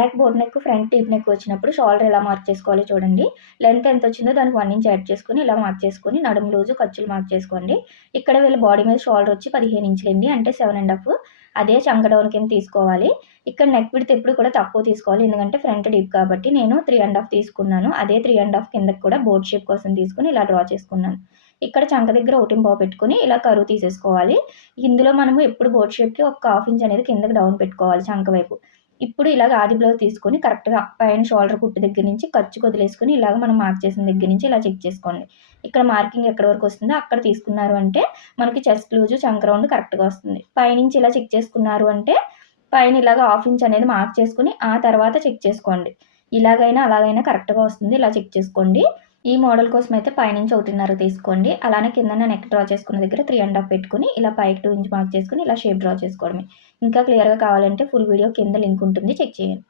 Back boat neck, front deep neck వచ్చినప్పుడు shoulder ఎలా mark చేసుకోవాలో చూడండి. లెంత్ ఎంత వచ్చిందో దానికి 1 ఇంచ్ యాడ్ చేసుకొని ఇలా మార్క్ చేసుకొని నడుము లూజు, ఖర్చులు మార్క్ చేసుకోండి. ఇక్కడ వీళ్ళ బాడీ మీద షోల్డర్ వచ్చి 15 ఇంచులండి, అంటే 7½ అదే చంక డౌన్ కింద తీసుకోవాలి. ఇక్కడ నెక్ విడ్త్ ఎప్పుడు కూడా తక్కువ తీసుకోవాలి, ఎందుకంటే ఫ్రంట్ డీప్ కాబట్టి. నేను 3½ తీసుకున్నాను. అదే 3½ కిందకి కూడా బోట్ షేప్ కోసం తీసుకొని ఇలా డ్రా చేసుకున్నాను. ఇక్కడ చంక దగ్గర 1.5 పెట్టుకొని ఇలా కరువు తీసేసుకోవాలి. ఇందులో మనము ఎప్పుడు బోట్ షేప్‌కి ఒక 1/2 ఇంచ్ అనేది కిందకి డౌన్ పెట్టుకోవాలి చంక వైపు. ఇప్పుడు ఇలాగ ఆది బ్లౌజ్ తీసుకొని కరెక్ట్‌గా పైన షోల్డర్ కుట్టు దగ్గర నుంచి ఖర్చుకి వదిలేసుకొని ఇలాగ మనం మార్క్ చేసిన దగ్గర నుంచి ఇలా చెక్ చేసుకోండి. ఇక్కడ మార్కింగ్ ఎక్కడి వరకు వస్తుందో అక్కడ తీసుకున్నారు అంటే మనకి చెస్ట్ లూజు, చంక రౌండ్ కరెక్ట్‌గా వస్తుంది. పైనుంచి ఇలా చెక్ చేసుకున్నారు అంటే పైన ఇలాగ 1/2 ఇంచ్ అనేది మార్క్ చేసుకొని ఆ తర్వాత చెక్ చేసుకోండి. ఇలాగైనా అలాగైనా కరెక్ట్‌గా వస్తుంది. ఇలా చెక్ చేసుకోండి. ఈ మోడల్ కోసం అయితే పైనుంచి 1.5 తీసుకోండి. అలానే కిందన నెక్ డ్రా చేసుకున్న దగ్గర 3½ పెట్టుకొని ఇలా పైకి 2 ఇంచ్ మార్క్ చేసుకొని ఇలా షేప్ డ్రా చేసుకోవడమే. ఇంకా క్లియర్‌గా కావాలంటే ఫుల్ వీడియో కింద లింక్ ఉంటుంది, చెక్ చేయండి.